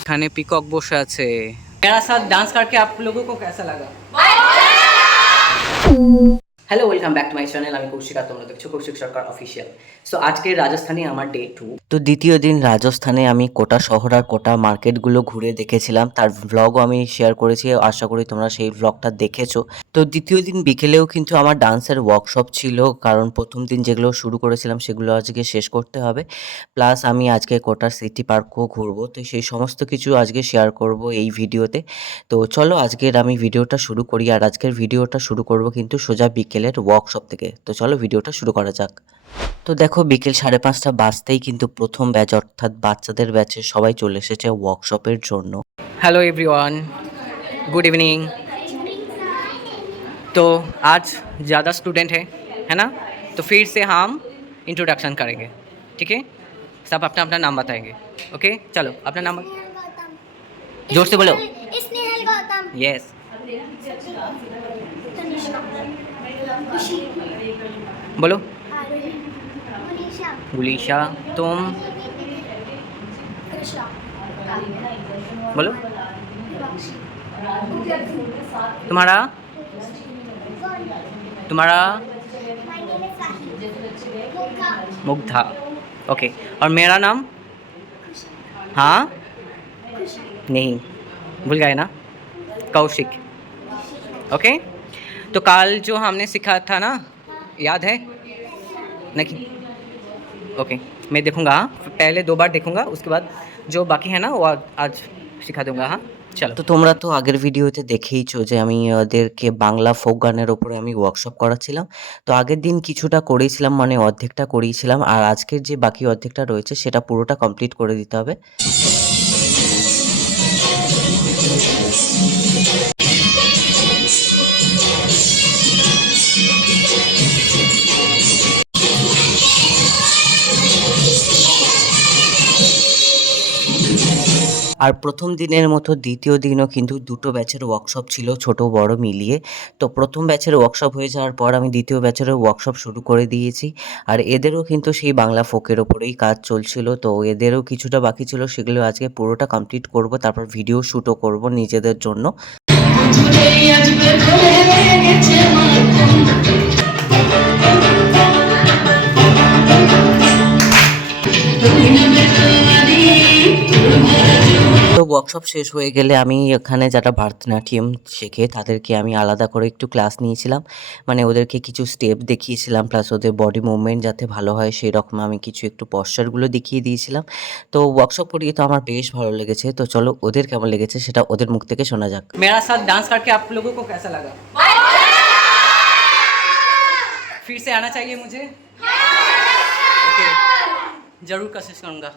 এখানে পিকক বসে আছে मेरा साथ डांस करके आप लोगों को कैसा लगा hello welcome back to my channel আমি কৌশিক আর তোমরা দেখছো কৌশিক সরকার অফিসিয়াল সো আজকে রাজস্থানে আমার ডে টু তো দ্বিতীয় দিন রাজস্থানে আমি কোটা শহর আর কোটা মার্কেটগুলো ঘুরে দেখেছিলাম। তার ভ্লগও আমি শেয়ার করেছি। আশা করি তোমরা সেই ভ্লগটা দেখেছ। তো দ্বিতীয় দিন বিকেলেও কিন্তু আমার ডান্সের ওয়ার্কশপ ছিল। কারণ প্রথম দিন যেগুলো শুরু করেছিলাম সেগুলো আজকে শেষ করতে হবে। প্লাস আমি আজকে কোটার সিটি পার্কও ঘুরবো। তো সেই সমস্ত কিছু আজকে শেয়ার করব এই ভিডিওতে। তো চলো আজকের আমি ভিডিওটা শুরু করি। আর আজকের ভিডিওটা শুরু করব কিন্তু সোজা বিকেলের ওয়ার্কশপ থেকে। তো চলো ভিডিওটা শুরু করা যাক। তো দেখো বিকেল সাড়ে পাঁচটা বাজতেই কিন্তু প্রথম ব্যাচ অর্থাৎ বাচ্চাদের ব্যাচে সবাই চলে এসেছে ওয়ার্কশপের জন্য হ্যালো এভরিওয়ান गुड इवनिंग तो आज ज़्यादा स्टूडेंट है है ना तो फिर से हम इंट्रोडक्शन करेंगे ठीक है सब अपना अपना नाम बताएंगे ओके चलो अपना नाम गौतम जोर से बोलो स्नेहल गौतम यस तनिष्का खुशी बोलो आरोही मनीषा गुलीशा तुम? बोलो। तुम्हारा? तुम्हारा? मुग्धा। ओके और मेरा नाम? हाँ? नहीं। भूल गए ना? कौशिक। ओके तो कल जो हमने सीखा था ना? याद है? नहीं। ओके मैं देखूंगा हाँ पहले दो बार देखूंगा उसके बाद जो बाकी है ना वो आज सिखा दूंगा हाँ চলো তো তোমরা তো আগের ভিডিওতে দেখেইছো যে আমি ওদেরকে বাংলা ফোক গানের ওপরে আমি ওয়ার্কশপ করাচ্ছিলাম তো আগের দিন কিছুটা করেইছিলাম মানে অর্ধেকটা করিয়েছিলাম আর আজকের যে বাকি অর্ধেকটা রয়েছে সেটা পুরোটা কমপ্লিট করে দিতে হবে আর প্রথম দিনের মতো দ্বিতীয় দিনও কিন্তু দুটো ব্যাচের ওয়ার্কশপ ছিল, ছোট বড় মিলিয়ে। তো প্রথম ব্যাচের ওয়ার্কশপ হয়ে যাওয়ার পর আমি দ্বিতীয় ব্যাচেরও ওয়ার্কশপ শুরু করে দিয়েছি। আর এদেরও কিন্তু সেই বাংলা ফোকের ওপরেই কাজ চলছিল। তো এদেরও কিছুটা বাকি ছিল, সেগুলো আজকে পুরোটা কমপ্লিট করব, তারপর ভিডিও শ্যুটও করব নিজেদের জন্য। তো ওয়ার্কশপ শেষ হয়ে গেলে আমি এখানে যারা ভারতনাট্যম শেখে তাদেরকে আমি আলাদা করে একটু ক্লাস নিয়েছিলাম মানে ওদেরকে কিছু স্টেপ দেখিয়েছিলাম প্লাস ওদের বডি মুভমেন্ট যাতে ভালো হয় সেই রকম আমি কিছু একটু পশ্চারগুলো দেখিয়ে দিয়েছিলাম তো ওয়ার্কশপ করিয়ে তো আমার বেশ ভালো লেগেছে তো চলো ওদের কেমন লেগেছে সেটা ওদের মুখ থেকে শোনা যাক मेरा साथ डांस करके आप लोगों को कैसा लगा फिर से आना चाहिए मुझे ओके जरूर कोशिश करूँगा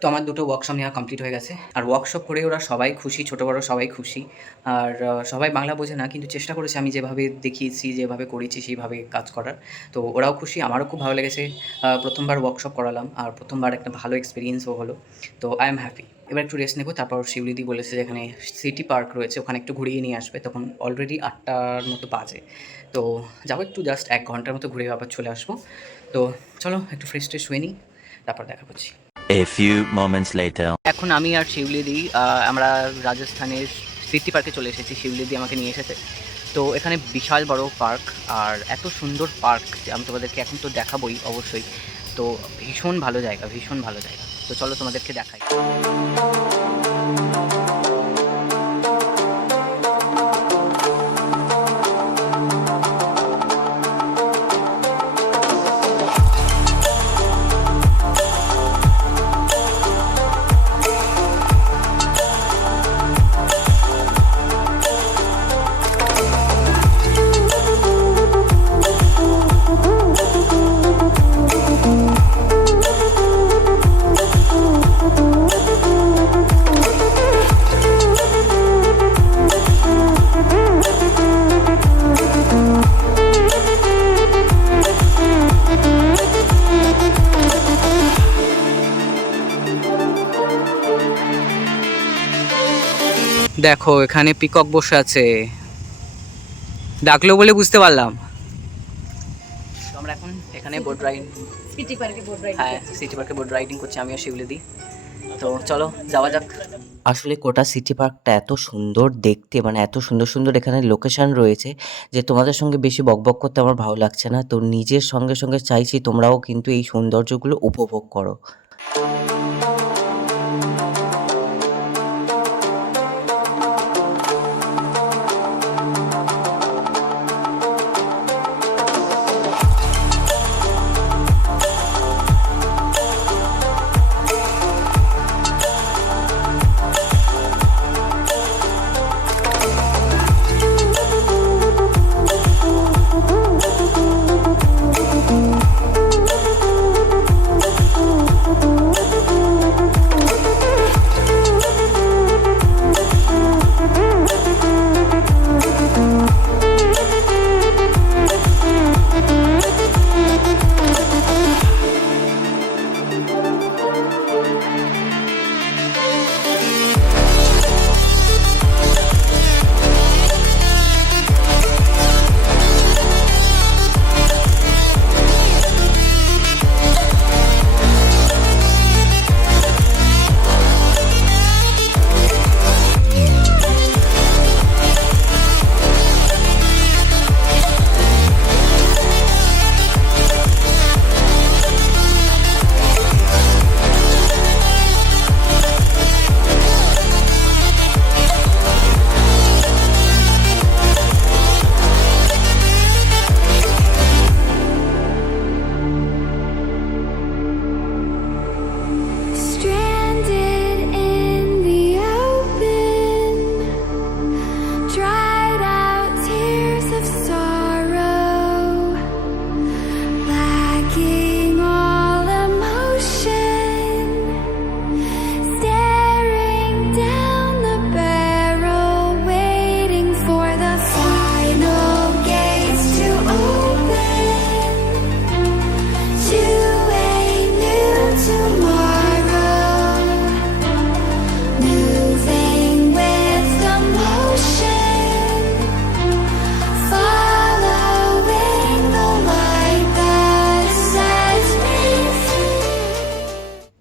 তো আমার দুটো ওয়ার্কশপ নেওয়া কমপ্লিট হয়ে গেছে। আর ওয়ার্কশপ করে ওরা সবাই খুশি, ছোটো বড়ো সবাই খুশি। আর সবাই বাংলা বোঝে না, কিন্তু চেষ্টা করেছে আমি যেভাবে দেখিয়েছি, যেভাবে করেছি, সেইভাবে কাজ করার। তো ওরাও খুশি, আমারও খুব ভালো লেগেছে। প্রথমবার ওয়ার্কশপ করালাম, আর প্রথমবার একটা ভালো এক্সপিরিয়েন্সও হলো। তো আই এম হ্যাপি এবার একটু রেস্ট নেব, তারপর শিউলিদি বলেছে যেখানে সিটি পার্ক রয়েছে, ওখানে একটু ঘুরিয়ে নিয়ে আসবে। তখন অলরেডি আটটার মতো বাজে। তো যাব একটু জাস্ট এক ঘণ্টার মতো ঘুরে আবার চলে আসব। তো চলো, একটু ফ্রেশ ট্রেশ হয়ে নিই, তারপর দেখা করছি। A few moments later. এখন আমি আর শিউলিদি আমরা রাজস্থানের সিটি পার্কে চলে এসেছি। শিউলিদি আমাকে নিয়ে এসেছে। তো এখানে বিশাল বড় পার্ক আর এত সুন্দর পার্ক আমি তোমাদেরকে এখন তো দেখাবই অবশ্যই। তো ভীষণ ভালো জায়গা, ভীষণ ভালো জায়গা। তো চলো তোমাদেরকে দেখাই। দেখো এখানে পিকক বসে আছে। ডাকলো বলে বুঝতে পারলাম। আমরা এখন এখানে বোট রাইড সিটি পার্কে বোট রাইড হ্যাঁ সিটি পার্কে বোট রাইডিং করছি আমি আর শিউলিদি তো চলো যাওয়া যাক। আসলে কোটা সিটি পার্কটা এত সুন্দর দেখতে মানে এত সুন্দর সুন্দর এখানে লোকেশন রয়েছে যে তোমাদের সঙ্গে বেশি বকবক করতে আমার ভালো লাগছে না। তো নিজের সঙ্গে সঙ্গে চাইছি তোমরাও কিন্তু এই সৌন্দর্যগুলো উপভোগ করো।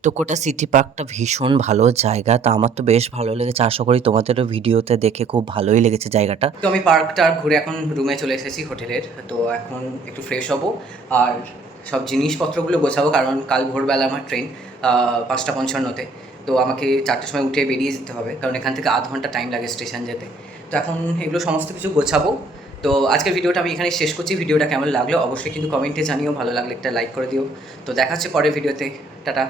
তো কোটা সিটি পার্কটা ভীষণ ভালো জায়গা। তা আমার তো বেশ ভালো লেগেছে। আশা করি তোমাদেরও ভিডিওতে দেখে খুব ভালোই লেগেছে জায়গাটা। তো আমি পার্কটা ঘুরে এখন রুমে চলে এসেছি হোটেলের। তো এখন একটু ফ্রেশ হব। আর সব জিনিসপত্রগুলো গোছাবো, কারণ কাল ভোরবেলা আমার ট্রেন পাঁচটা পঞ্চান্নতে। তো আমাকে চারটের সময় উঠে বেরিয়ে যেতে হবে, কারণ এখান থেকে আধ ঘণ্টা টাইম লাগে স্টেশন যেতে। তো এখন এগুলো সমস্ত কিছু গোছাবো। তো আজকের ভিডিওটা আমি এখানে শেষ করছি। ভিডিওটা কেমন লাগল অবশ্যই কিন্তু কমেন্টে জানিও। ভালো লাগলে একটা লাইক করে দিও। তো দেখা হচ্ছে পরের ভিডিওতে টাটা।